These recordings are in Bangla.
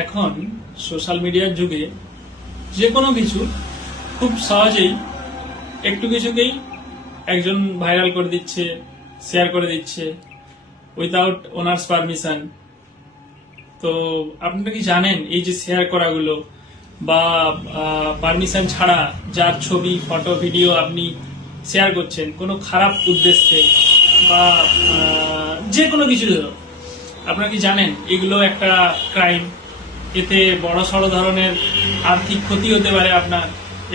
এখন সোশ্যাল মিডিয়ার যুগে যে কোনো কিছু খুব সহজেই একটু কিছুকেই একজন ভাইরাল করে দিচ্ছে, শেয়ার করে দিচ্ছে উইদাউট ওনার্স পারমিশন। তো আপনারা কি জানেন এই যে শেয়ার করাগুলো বা পারমিশন ছাড়া যার ছবি, ফটো, ভিডিও আপনি শেয়ার করছেন কোনো খারাপ উদ্দেশ্যে বা যে কোনো কিছু, আপনারা কি জানেন এগুলো একটা ক্রাইম? এতে বড় সড় ধরনের আর্থিক ক্ষতি হতে পারে আপনার,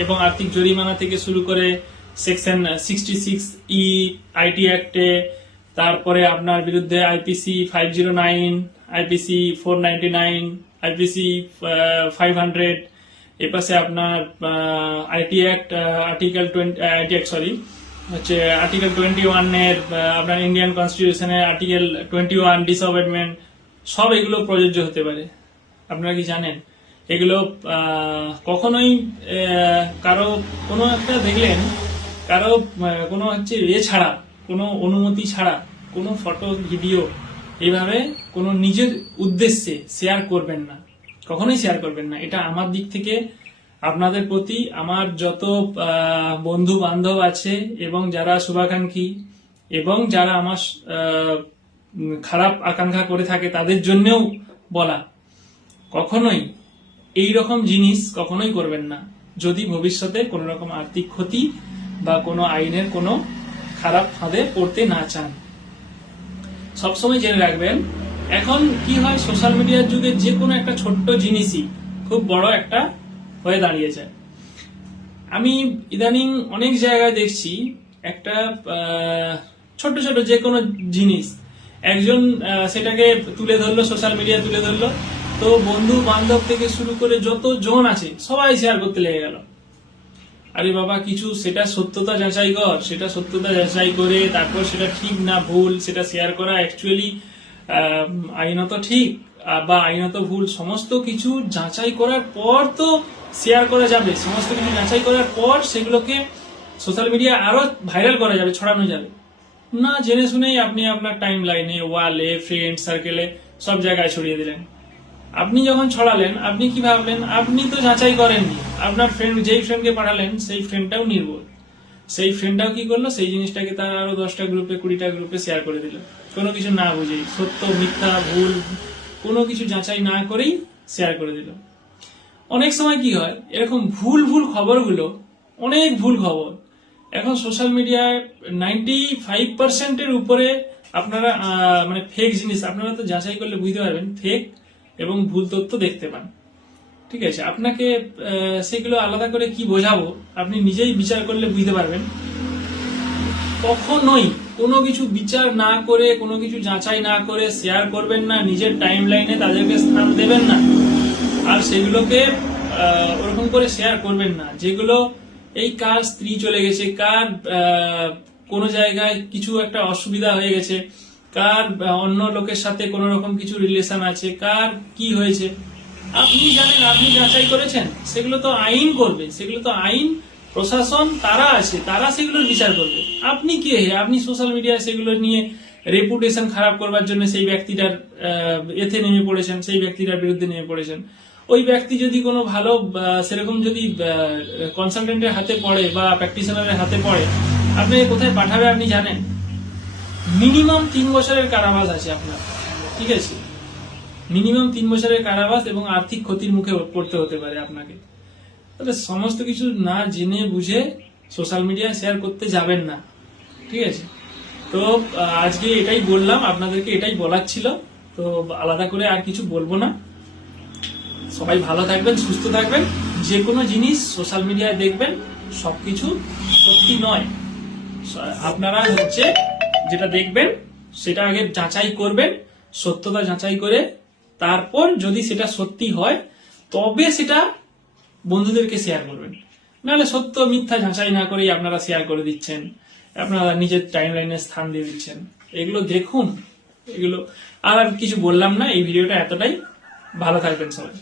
এবং আর্থিক জরিমানা থেকে শুরু করে সেকশন 66E আইটি অ্যাক্টে, তারপরে আপনার বিরুদ্ধে আইপিসি 509, আইপিসি 499, আইপিসি 500, এপাশে আপনার আইটি অ্যাক্ট আর্টিকেল 21 এর আপনার ইন্ডিয়ান কনস্টিটিউশনের আর্টিকেল 21 ডিসঅবেডমেন্ট, সব এগুলো প্রযোজ্য হতে পারে। আপনারা কি জানেন এগুলো কখনোই কারো কোনো একটা দেখলেন কারো কোনো হচ্ছে ছাড়া, কোনো অনুমতি ছাড়া কোনো ফটো, ভিডিও এইভাবে কোনো নিজের উদ্দেশ্যে শেয়ার করবেন না, কখনোই শেয়ার করবেন না। এটা আমার দিক থেকে আপনাদের প্রতি, আমার যত বন্ধু বান্ধব আছে এবং যারা শুভাকাঙ্ক্ষী এবং যারা আমার খারাপ আকাঙ্ক্ষা করে থাকে তাদের জন্যও বলা, কখনোই এই রকম জিনিস কখনোই করবেন না যদি ভবিষ্যতে কোনো রকম আর্থিক ক্ষতি বা কোনো আইনের কোনো খারাপ ফাঁদে পড়তে না চান। সবসময় জেনে রাখবেন, এখন কি হয়, সোশ্যাল মিডিয়ার যুগে যে কোনো একটা ছোট্ট জিনিসই খুব বড় একটা হয়ে দাঁড়িয়েছে। আমি ইদানিং অনেক জায়গায় দেখছি একটা ছোট ছোট যে কোনো জিনিস একজন সেটাকে তুলে ধরলো, সোশ্যাল মিডিয়া তুলে ধরলো, তো বন্ধু বান্ধব থেকে শুরু করে যত জন আছে সবাই শেয়ার করতে লেগে গেল। আরে বাবা, কিছু সেটা সত্যতা যাচাই কর, সেটা সত্যতা যাচাই করে তারপর সেটা ঠিক না ভুল সেটা শেয়ার করা অ্যাকচুয়ালি আইনত ঠিক বা আইনত ভুল সমস্ত কিছু যাচাই করার পর তো শেয়ার করা যাবে। সমস্ত কিছু যাচাই করার পর সেগুলোকে সোশ্যাল মিডিয়া আরো ভাইরাল করা যাবে, ছড়ানো যাবে না। জেনে শুনেই আপনি আপনার টাইম লাইনে, ওয়ালে, ফ্রেন্ড সার্কেলে সব জায়গায় ছড়িয়ে দিলেন। আপনি যখন ছড়ালেন আপনি কি ভাবলেন? আপনি তো যাচাই করেননি। আপনার ফ্রেন্ড যেই ফ্রেন্ডকে পাঠালেন সেই ফ্রেন্ডটাও নির্বোধ, সেই ফ্রেন্ডটাও কি করলো, সেই জিনিসটাকে তার আরো 10টা গ্রুপে, 20টা গ্রুপে শেয়ার করে দিল, কোনো কিছু না বুঝেই, সত্য মিথ্যা ভুল কোনো কিছু যাচাই না করেই শেয়ার করে দিল। অনেক সময় কি হয়, এরকম ভুল ভুল খবরগুলো, অনেক ভুল খবর এখন সোশ্যাল মিডিয়ায় 95% উপরে আপনারা মানে ফেক জিনিস আপনারা তো যাচাই করলে বুঝতে পারবেন, ফেক এবং ভুল তথ্য দেখতে পান। ঠিক আছে, আপনাকে সেগুলো আলাদা করে কি বোঝাবো, আপনি নিজেই বিচার করলে বুঝতে পারবেন। কখনোই কোনো কিছু বিচার না করে, কোনো কিছু যাচাই না করে শেয়ার করবেন না, নিজের টাইম লাইনে তাদেরকে স্থান দেবেন না, আর সেগুলোকে ওরকম করে শেয়ার করবেন না যেগুলো এই কার স্ত্রী চলে গেছে, কার কোনো জায়গায় কিছু একটা অসুবিধা হয়ে গেছে, কার অন্য লোকের সাথে কোন রকম কিছু রিলেশন আছে, কার কি হয়েছে আপনি জানেন, আপনি যাচাই করেছেন, সেগুলো তো আইন করবে, সেগুলো তো আইন প্রশাসন তারা আছে, তারা সেগুলোর বিচার করবে। আপনি কে? আপনি সোশ্যাল মিডিয়ায় সেগুলো নিয়ে রেপুটেশন খারাপ করবার জন্য সেই ব্যক্তিটার এতে নেমে পড়েছেন, সেই ব্যক্তিটার বিরুদ্ধে নেমে পড়েছেন। ওই ব্যক্তি যদি কোনো ভালো সেরকম যদি কনসালটেন্টের হাতে পড়ে বা প্র্যাকটিশনারের হাতে পড়ে, আপনাকে কোথায় পাঠাবে আপনি জানেন? মিনিমাম 3 বছরের কারাবাস আছে আপনার। ঠিক আছে, মিনিমাম 3 বছরের কারাবাস এবং আর্থিক ক্ষতির মুখে পড়তে হতে পারে আপনাকে। তাহলে সমস্ত কিছু না জেনে বুঝে সোশ্যাল মিডিয়া শেয়ার করতে যাবেন না। ঠিক আছে, তো আজকে এটাই বললাম, আপনাদেরকে এটাই বলার ছিল, তো আলাদা করে আর কিছু বলবো না। সবাই ভালো থাকবেন, সুস্থ থাকবেন। যে কোনো জিনিস সোশ্যাল মিডিয়ায় দেখবেন সবকিছু সত্যি নয়। আপনারা হচ্ছে যেটা দেখবেন সেটা আগে যাচাই করবেন, সত্যতা যাচাই করে তারপর যদি সেটা সত্যি হয় তবে সেটা বন্ধুদেরকে শেয়ার করবেন। নাহলে সত্য মিথ্যা যাচাই না করেই আপনারা শেয়ার করে দিচ্ছেন, আপনারা নিজের টাইম লাইনে স্থান দিয়ে দিচ্ছেন। এগুলো দেখুন, এগুলো আর কিছু বললাম না। এই ভিডিওটা এতটাই। ভালো থাকবেন সবাই।